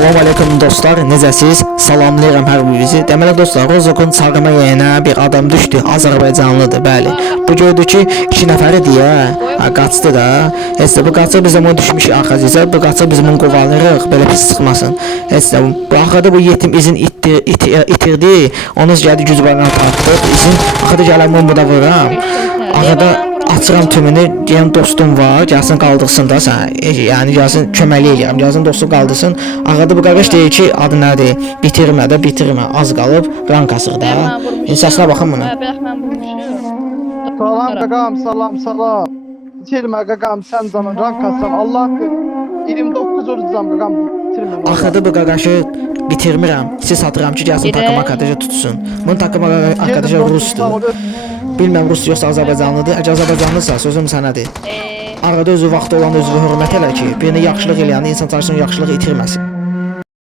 Salam aleyküm dostlar, necəsiz? Salamlayıram hər birinizi. Deməli dostlar, Rozokun çağırma yerinə bir adam düşdü, Azərbaycanlıdır, bəli. Bu gördü ki, 2 nəfəri deyə, qaçdı da. Heç də bu qaçır bizim o düşmüş arxacıca, bu qaçır bizim onu qovalayırıq, belə pis çıxmasın. Heç də bu axırda bu yetim izin itirdi, onu gəldi güc barına tartdı, izin axırda gələn bunu da vuram. Axırda açıram tümünü, deyəm dostum var, gəlsin qaldırsın da sən, yəni gəlsin köməkli eləyəm, gəlsin dostum qaldırsın. Ağada bu qardaş deyir ki, adı nədir? Bitirmə, az qalıb, rankasıq da. İnsasına baxın buna. Salam qaqam, salam. Bitirmə qaqam, sən canın rankasan. Allah haqqı 29 orucam qaqam, bitirmə. Axırda bu qardaşı bitirmirəm. Siz satıram ki, gəlsin takım arkadaşı tutsun. Bunun takım arkadaşı Rusdur. Bilməm Rus yoxsa Azərbaycanlıdır. Əgər Azərbaycanlısa sözüm sənədir. Arada özü vaxtı olan özünü hörmət elə ki, birini yaxşılıq eləyəndə insan çalışsın yaxşılığı itirməsin.